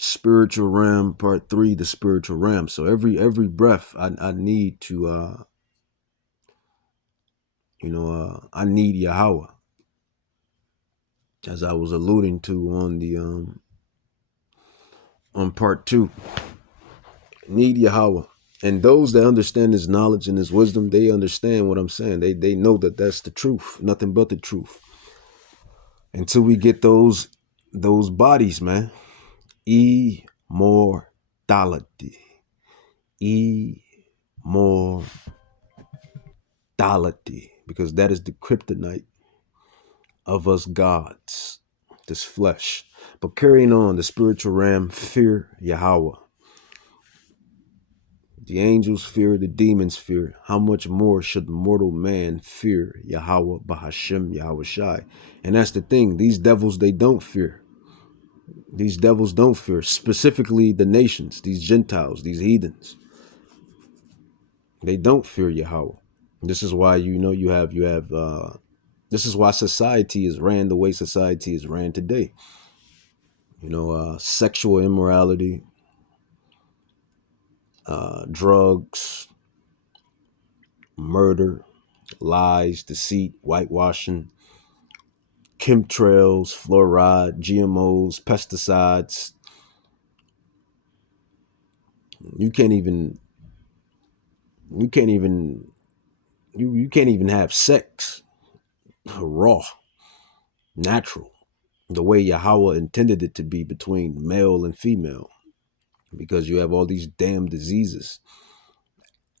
Spiritual realm, part 3, the spiritual realm. So every breath, I need to, I need Yahweh, as I was alluding to on the on part 2. Need Yahweh. And those that understand his knowledge and his wisdom, they understand what I'm saying. They know that that's the truth, nothing but the truth. Until we get those bodies, man. Immortality. Immortality. Because that is the kryptonite of us gods, this flesh. But carrying on, the spiritual realm, fear Yahweh. The angels fear, the demons fear. How much more should mortal man fear Yahweh Bahashem Yahweh Shai? And that's the thing. These devils, they don't fear. These devils don't fear. Specifically the nations, these Gentiles, these heathens. They don't fear Yahweh. This is why, this is why society is ran the way society is ran today. Sexual immorality, drugs, murder, lies, deceit, whitewashing, chemtrails, fluoride, GMOs, pesticides. You can't even have sex raw, natural, the way Yahweh intended it to be between male and female, because you have all these damn diseases,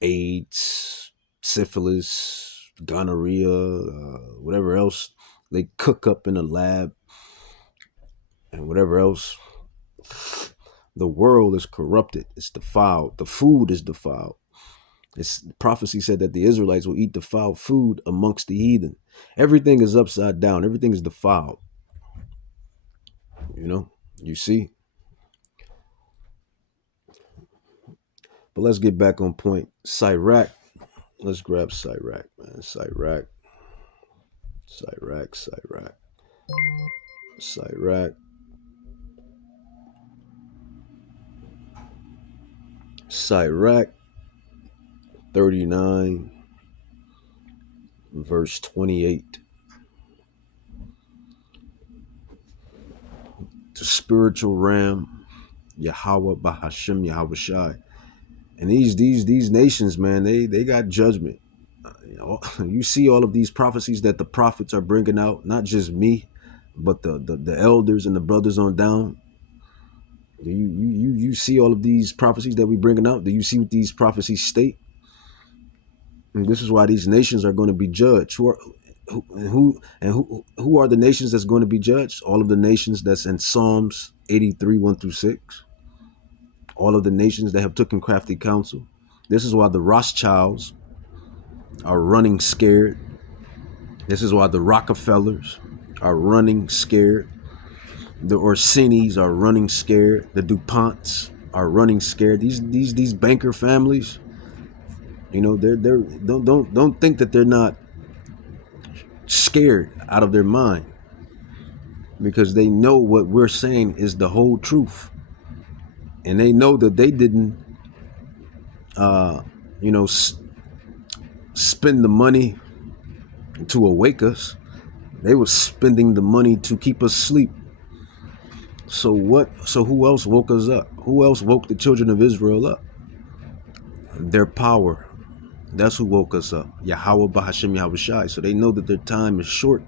AIDS, syphilis, gonorrhea, whatever else they cook up in a lab, and whatever else. The world is corrupted. It's defiled. The food is defiled. Prophecy said that the Israelites will eat defiled food amongst the heathen. Everything is upside down. Everything is defiled. You see? But let's get back on point. Sirach. Let's grab Sirach, man. Sirach. Sirach 39, verse 28. The spiritual realm, Yahweh Bahashem Yahweh Shai. And these nations, man, they got judgment. You see all of these prophecies that the prophets are bringing out, not just me, but the elders and the brothers on down. You see all of these prophecies that we bringing out. Do you see what these prophecies state? And this is why these nations are going to be judged. Who are the nations that's going to be judged? All of the nations that's in Psalms 83, 1-6. All of the nations that have taken crafty counsel. This is why the Rothschilds are running scared. This is why the Rockefellers are running scared. The Orsinis are running scared. The DuPonts are running scared. These banker families, they're don't think that they're not scared out of their mind, because they know what we're saying is the whole truth, and they know that they didn't spend the money to awake us. They were spending the money to keep us asleep. So who else woke us up? Who else woke the children of Israel up? Their power. That's who woke us up. Yahweh Bahashem Yahweh Shai. So they know that their time is short,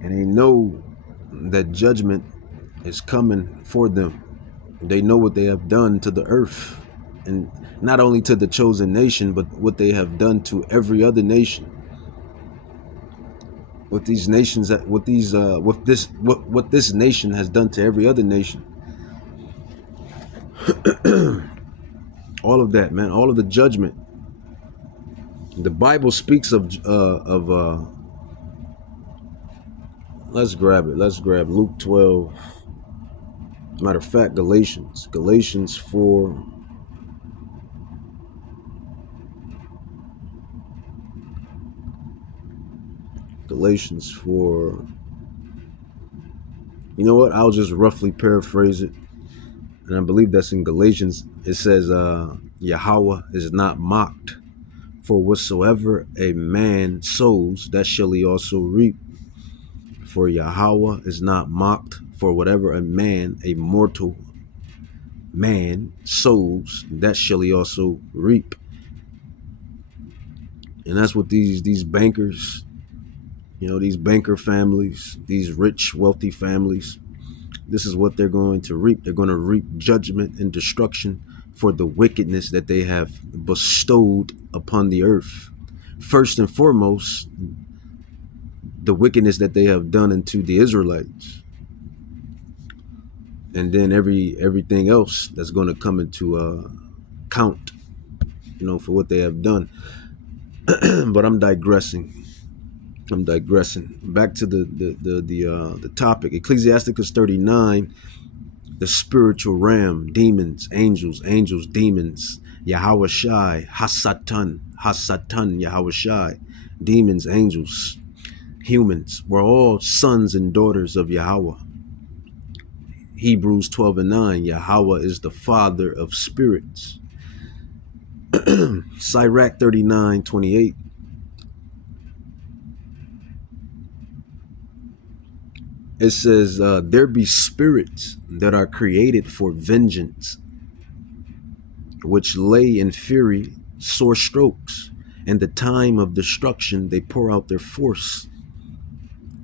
and they know that judgment is coming for them. They know what they have done to the earth, and not only to the chosen nation, but what they have done to every other nation. What these nations, what this nation has done to every other nation. All of that, man. All of the judgment. The Bible speaks of let's grab it. Let's grab Luke 12. Matter of fact, Galatians 4. Galatians 4. You know what? I'll just roughly paraphrase it. and I believe that's in Galatians. It says, Yahweh is not mocked, for whatsoever a man sows, that shall he also reap. For Yahweh is not mocked, for whatever a mortal man sows, that shall he also reap. And that's what these bankers, these banker families, these rich, wealthy families, this is what they're going to reap. They're going to reap judgment and destruction for the wickedness that they have bestowed upon the earth. First and foremost, the wickedness that they have done unto the Israelites. And then everything else that's going to come into count, for what they have done. But I'm digressing. Back to the topic. Ecclesiasticus 39, the spiritual realm, demons, angels, demons, Yahweh Shai, Hasatan, Yahweh Shai, demons, angels, humans. We're all sons and daughters of Yahweh. Hebrews 12:9, Yahweh is the father of spirits. Sirach 39:28. It says, there be spirits that are created for vengeance, which lay in fury sore strokes. In the time of destruction, they pour out their force.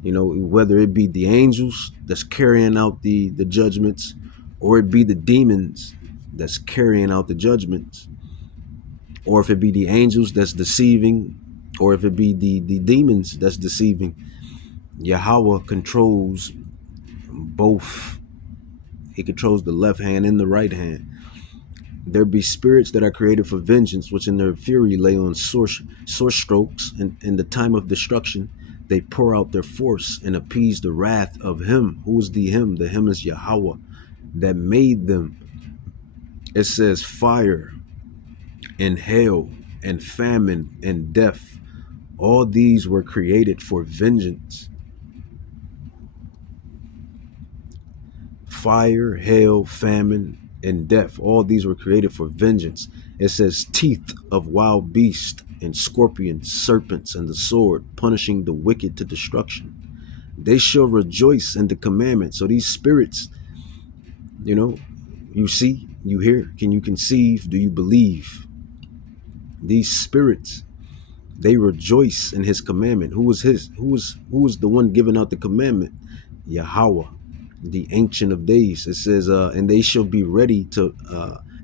Whether it be the angels that's carrying out the judgments, or it be the demons that's carrying out the judgments, or if it be the angels that's deceiving, or if it be the demons that's deceiving. Yahweh controls both. He controls the left hand and the right hand. There be spirits that are created for vengeance, which in their fury lay on sore strokes. And in the time of destruction, they pour out their force and appease the wrath of him. Who is the him? The him is Yahweh that made them. It says fire and hail and famine and death. All these were created for vengeance. Fire, hail, famine, and death. All these were created for vengeance. It says teeth of wild beasts and scorpions, serpents, and the sword, punishing the wicked to destruction. They shall rejoice in the commandment. So these spirits, you see, you hear, can you conceive? Do you believe? These spirits, they rejoice in his commandment. Who is the one giving out the commandment? Yahweh, the Ancient of Days. It says, and they shall be ready to,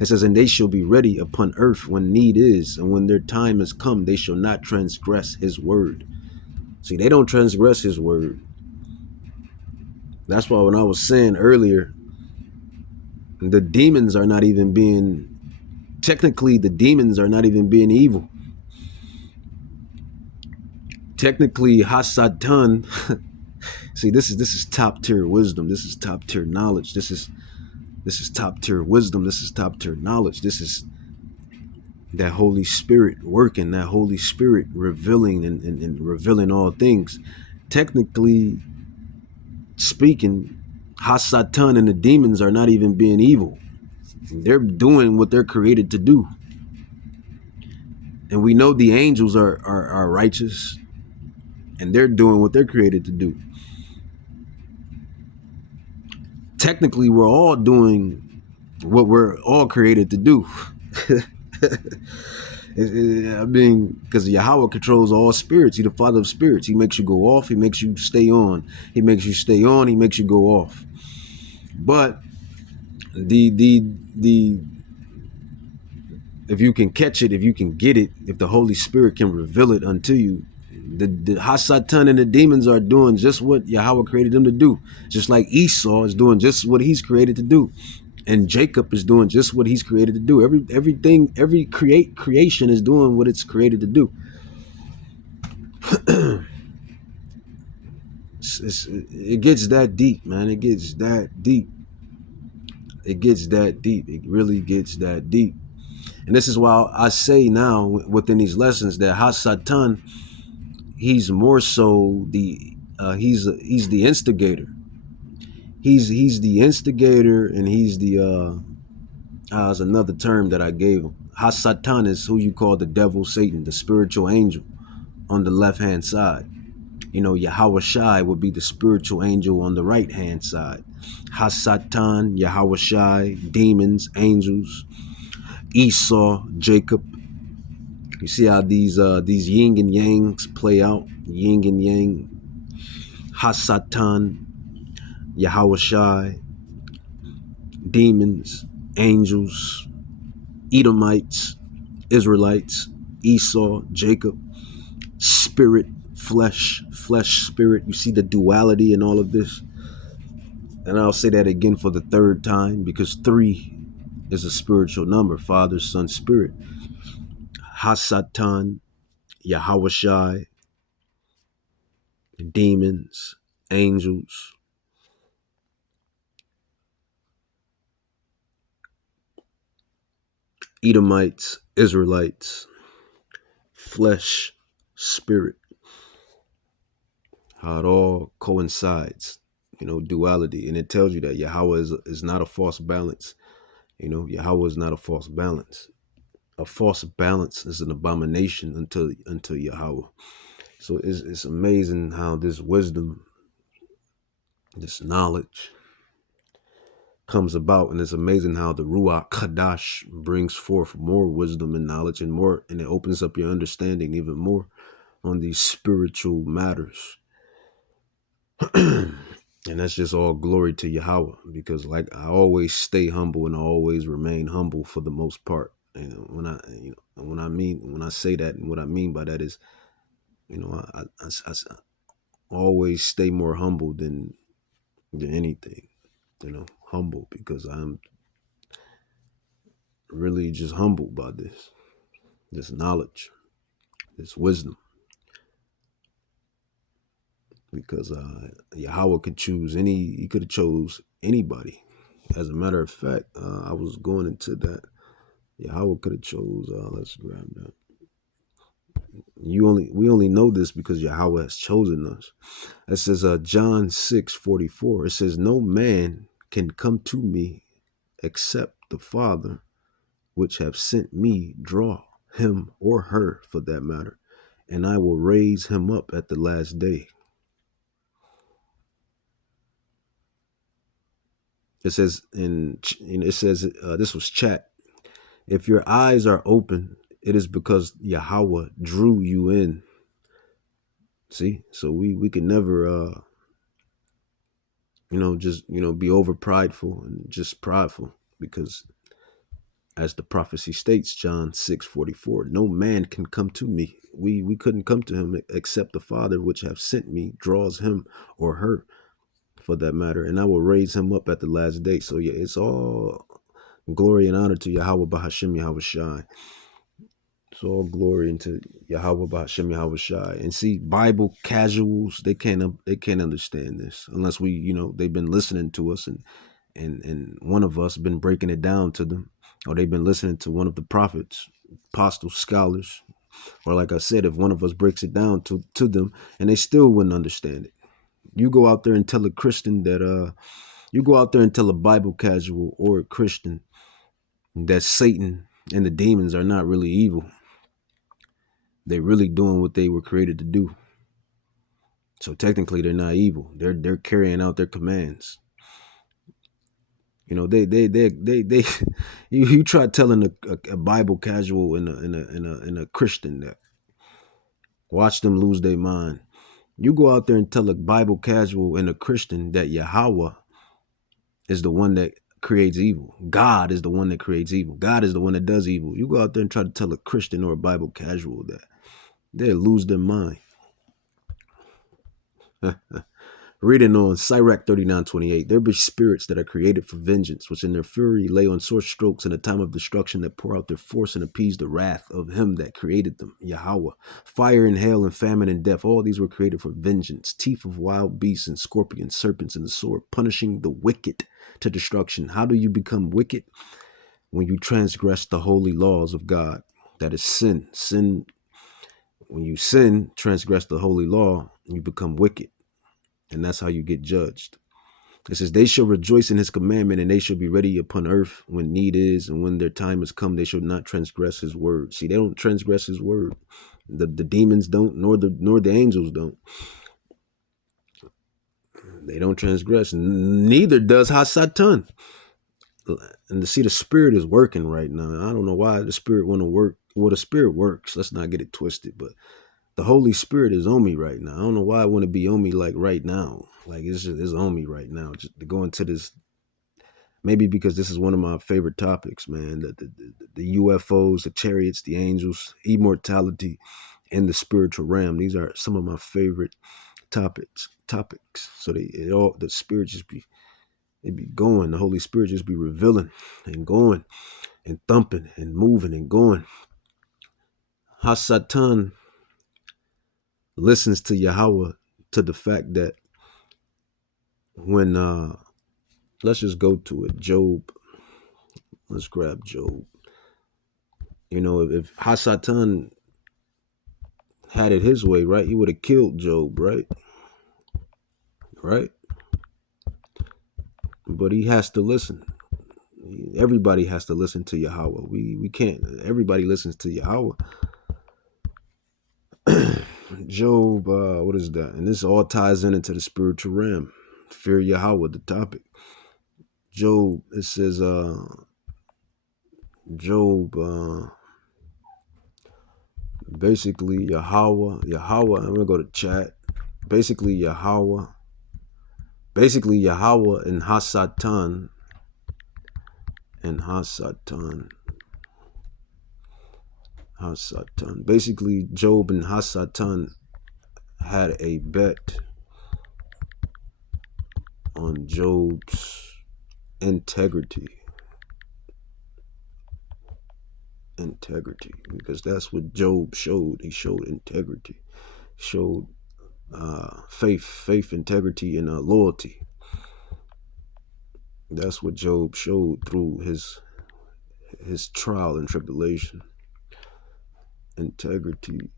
and they shall be ready upon earth when need is, and when their time has come, they shall not transgress his word. See, they don't transgress his word. That's why when I was saying earlier, the demons are not even being, technically the demons are not even being evil. Technically, Hasatan, see, this is top tier wisdom. This is top tier knowledge. This is top tier wisdom. This is top tier knowledge. This is that Holy Spirit working, that Holy Spirit revealing and revealing all things. Technically speaking, Hasatan and the demons are not even being evil. They're doing what they're created to do. And we know the angels are righteous, and they're doing what they're created to do. Technically, we're all doing what we're all created to do. I mean, because Yahweh controls all spirits. He's the father of spirits. He makes you go off. He makes you stay on. He makes you stay on. He makes you go off. But if you can catch it, if you can get it, if the Holy Spirit can reveal it unto you, the Hasatan and the demons are doing just what Yahweh created them to do. Just like Esau is doing just what he's created to do. And Jacob is doing just what he's created to do. Every creation is doing what it's created to do. It gets that deep, man. It gets that deep. It gets that deep. It really gets that deep. And this is why I say now within these lessons that Hasatan, he's more so he's the instigator. He's the instigator, and he's the is another term that I gave him. Hasatan is who you call the devil, Satan, the spiritual angel on the left hand side. You know, Yahweh Shai would be the spiritual angel on the right hand side. Hasatan, Yahweh Shai, demons, angels, Esau, Jacob. You see how these yin and yangs play out? Yin and yang. Hasatan, Yahweh Shai, demons, angels, Edomites, Israelites, Esau, Jacob, spirit, flesh, spirit. You see the duality in all of this? And I'll say that again for the third time, because 3 is a spiritual number: Father, Son, Spirit. Hasatan, Yahweh Shai, demons, angels, Edomites, Israelites, flesh, spirit. How it all coincides, you know, duality. And it tells you that Yahweh is not a false balance. You know, Yahweh is not a false balance. A false balance is an abomination unto Yahweh. So it's amazing how this wisdom, this knowledge comes about, and it's amazing how the Ruach Kadash brings forth more wisdom and knowledge and more, and it opens up your understanding even more on these spiritual matters. And that's just all glory to Yahweh, because like I always stay humble and I always remain humble for the most part. And when I say that, and what I mean by that is, you know, I always stay more humble than anything, you know, humble, because I'm really just humbled by this knowledge, this wisdom, because Yahweh could choose he could have chose anybody. As a matter of fact, I was going into that. Yahweh could have chose, let's grab that. We only know this because Yahweh has chosen us. It says John 6:44. It says, "No man can come to me except the Father which have sent me draw him, or her for that matter, and I will raise him up at the last day." It says this was chat. If your eyes are open, it is because Yahweh drew you in. See, so we can never just be over prideful and just prideful, because as the prophecy states, John 6:44, no man can come to me. We couldn't come to him except the Father which have sent me draws him, or her for that matter, and I will raise him up at the last day. So yeah, it's all glory and honor to Yahweh Bahashem Yahweh Shai. It's all glory into Yahweh Bahashem Yahweh Shai. And see, Bible casuals, they can't understand this unless they've been listening to us, and one of us been breaking it down to them, or they've been listening to one of the prophets, apostles, scholars, or like I said, if one of us breaks it down to them, and they still wouldn't understand it. You go out there and tell a Christian that you go out there and tell a Bible casual or a Christian that Satan and the demons are not really evil. They're really doing what they were created to do. So technically they're not evil. They're carrying out their commands. You know, they you try telling a Bible casual and a Christian that, watch them lose their mind. You go out there and tell a Bible casual and a Christian that Yahweh is the one that creates evil. God is the one that creates evil. God is the one that does evil. You go out there and try to tell a Christian or a Bible casual that, they'll lose their mind. Reading on Sirach 39:28, there be spirits that are created for vengeance, which in their fury lay on sore strokes in a time of destruction, that pour out their force and appease the wrath of him that created them, Yahweh. Fire and hail and famine and death, all these were created for vengeance. Teeth of wild beasts and scorpions, serpents, and the sword, punishing the wicked to destruction. How do you become wicked? When you transgress the holy laws of God. That is sin. When you transgress the holy law, you become wicked. And that's how you get judged. It says, they shall rejoice in his commandment, and they shall be ready upon earth when need is, and when their time has come, they shall not transgress his word. See, they don't transgress his word. The demons don't, nor the angels don't. They don't transgress. Neither does Hasatan. And to see the spirit is working right now. I don't know why the spirit want to work. Well, the spirit works. Let's not get it twisted. But the Holy Spirit is on me right now. I don't know why I want to be on me like right now. Like it's on me right now. Just to go into this. Maybe because this is one of my favorite topics, man. The UFOs, the chariots, the angels, immortality, and the spiritual realm. These are some of my favorite topics. So the spirit just be going. The Holy Spirit just be revealing and going and thumping and moving and going. Hasatan listens to Yahweh to the fact that when let's just go to it. Job. Let's grab Job. You know, if Hasatan had it his way, right, he would have killed Job, right? Right? But he has to listen. Everybody has to listen to Yahweh. We can't. Everybody listens to Yahweh. Job, what is that? And this all ties into the spiritual realm. Fear Yahweh, the topic. Job, it says, Job, basically Yahweh, I'm gonna go to chat. Basically Yahweh and Hasatan, basically Job and Hasatan had a bet on Job's integrity, because that's what Job showed. He showed integrity, showed faith, integrity, and loyalty. That's what Job showed through his trial and tribulation. Integrity.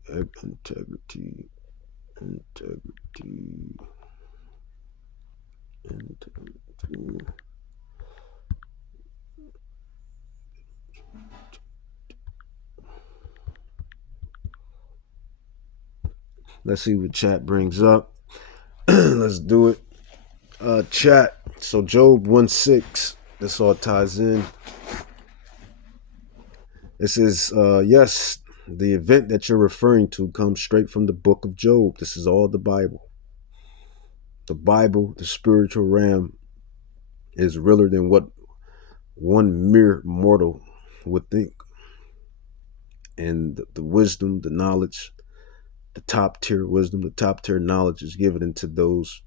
Let's see what chat brings up. Let's do it. Chat. So Job 1:6. This all ties in. It says, yes, the event that you're referring to comes straight from the book of Job. This is all the Bible. The Bible, the spiritual realm, is realer than what one mere mortal would think. And the wisdom, the knowledge, the top tier wisdom, the top tier knowledge is given into those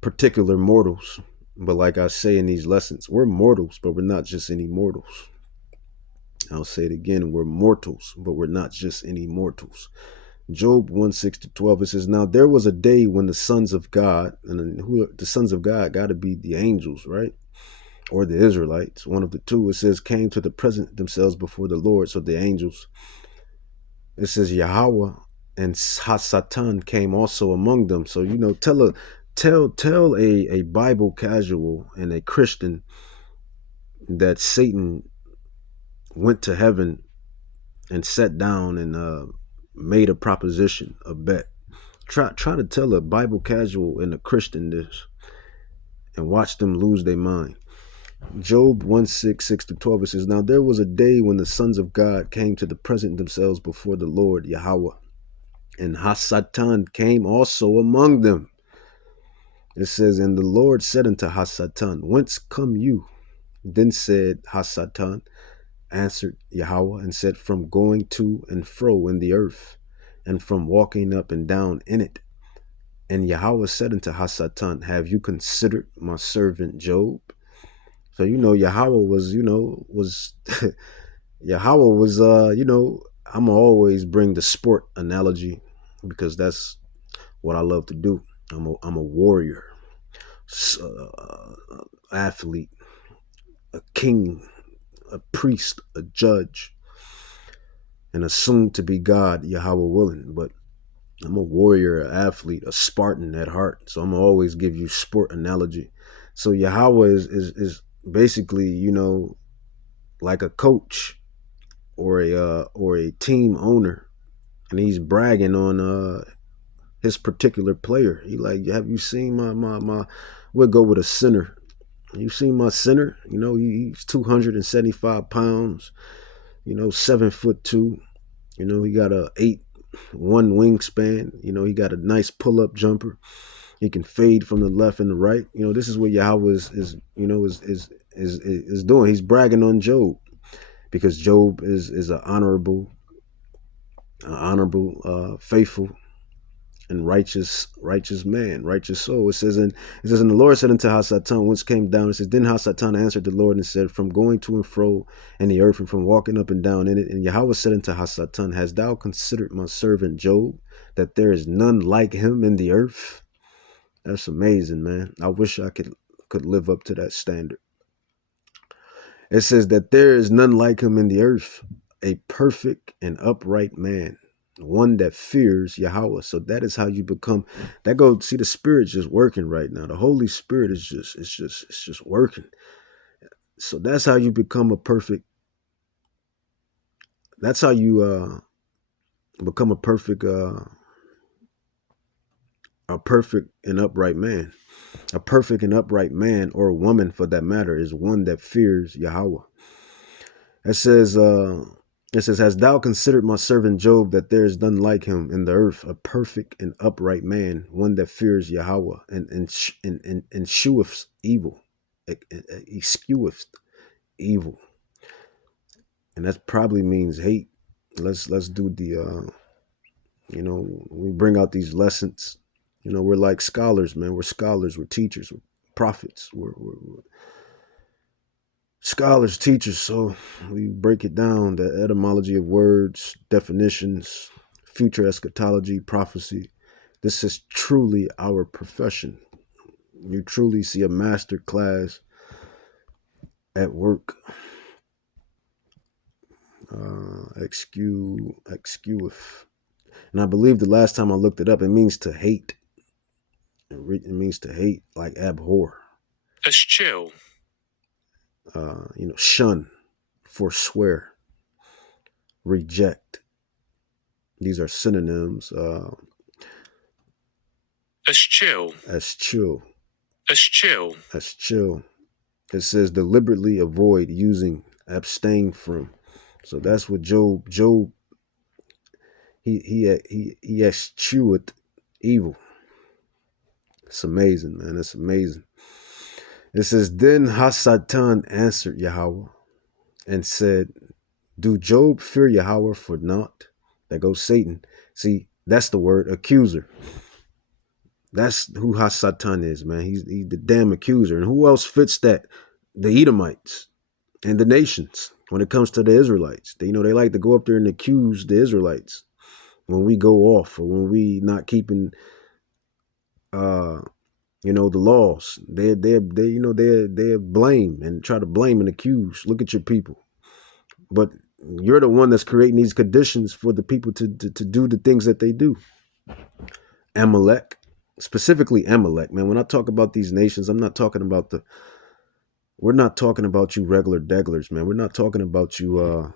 particular mortals. But like I say in these lessons, we're mortals, but we're not just any mortals. I'll say it again, we're mortals, but we're not just any mortals. Job 1:6-12, it says, now there was a day when the sons of God, and who the sons of God got to be the angels, right? Or the Israelites, one of the two. It says, came to the present themselves before the Lord. So the angels, it says Yahweh and Hasatan came also among them. So, you know, tell a Bible casual and a Christian that Satan went to heaven and sat down and made a proposition, a bet. Try to tell a Bible casual and a Christian this and watch them lose their mind. Job 1:6-12, it says, now there was a day when the sons of God came to the present themselves before the Lord Yahweh, and Hasatan came also among them. It says, and the Lord said unto Hasatan, whence come you? Then said Hasatan, answered Yahweh, and said, from going to and fro in the earth, and from walking up and down in it. And Yahweh said unto Hasatan, have you considered my servant Job? So, you know, Yahweh was, Yahweh was, I'm going to always bring the sport analogy because that's what I love to do. I'm a warrior, athlete, a king, a priest, a judge, and a soon to be God, Yahweh willing. But I'm a warrior, an athlete, a Spartan at heart. So I'm gonna always give you sport analogy. So Yahweh is basically, you know, like a coach or a team owner, and he's bragging on his particular player. He like, have you seen my? We'll go with a center. You seen my center? You know, he's 275 pounds. You know, 7'2". You know, he got a 8'1" wingspan. You know, he got a nice pull up jumper. He can fade from the left and the right. You know, this is what Yahweh is you know is doing. He's bragging on Job because Job is an honorable, faithful, and righteous man, righteous soul. And the Lord said unto Hasatan, whence came down. It says, then Hasatan answered the Lord and said, from going to and fro in the earth and from walking up and down in it. And Yahweh said unto Hasatan, hast thou considered my servant Job, that there is none like him in the earth? That's amazing, man. I wish I could live up to that standard. It says that there is none like him in the earth, a perfect and upright man, one that fears Yahweh. So that is how you become. That go see the Spirit just working right now. The Holy Spirit is just working. So that's how you become a perfect. That's how you become a perfect and upright man. A perfect and upright man, or a woman for that matter, is one that fears Yahweh. It says, hast thou considered my servant Job, that there is none like him in the earth, a perfect and upright man, one that fears Yahweh and sheweth evil, escheweth evil. And that probably means hate. Let's do the, you know, we bring out these lessons. You know, we're like scholars, man. We're scholars. We're teachers. We're prophets. We're scholars, teachers. So we break it down, the etymology of words, definitions, future eschatology, prophecy. This is truly our profession. You truly see a master class at work. Excuseth. And I believe the last time I looked it up, it means to hate. It means to hate, like abhor. Eschew. You know, shun, forswear, reject. These are synonyms. Eschew. Eschew. Eschew. Eschew. It says deliberately avoid, using, abstain from. So that's what Job. He eschewed evil. It's amazing, man. It's amazing. It says, then Hasatan answered Yahweh and said, do Job fear Yahweh for naught? There goes Satan. See, that's the word, accuser. That's who Hasatan is, man. He's the damn accuser. And who else fits that? The Edomites and the nations. When it comes to the Israelites, they like to go up there and accuse the Israelites when we go off, or when we not keeping the laws. They blame and try to blame and accuse. Look at your people. But you're the one that's creating these conditions for the people to do the things that they do. Amalek, specifically Amalek, man. When I talk about these nations, I'm not talking about we're not talking about you regular degglers, man. We're not talking about you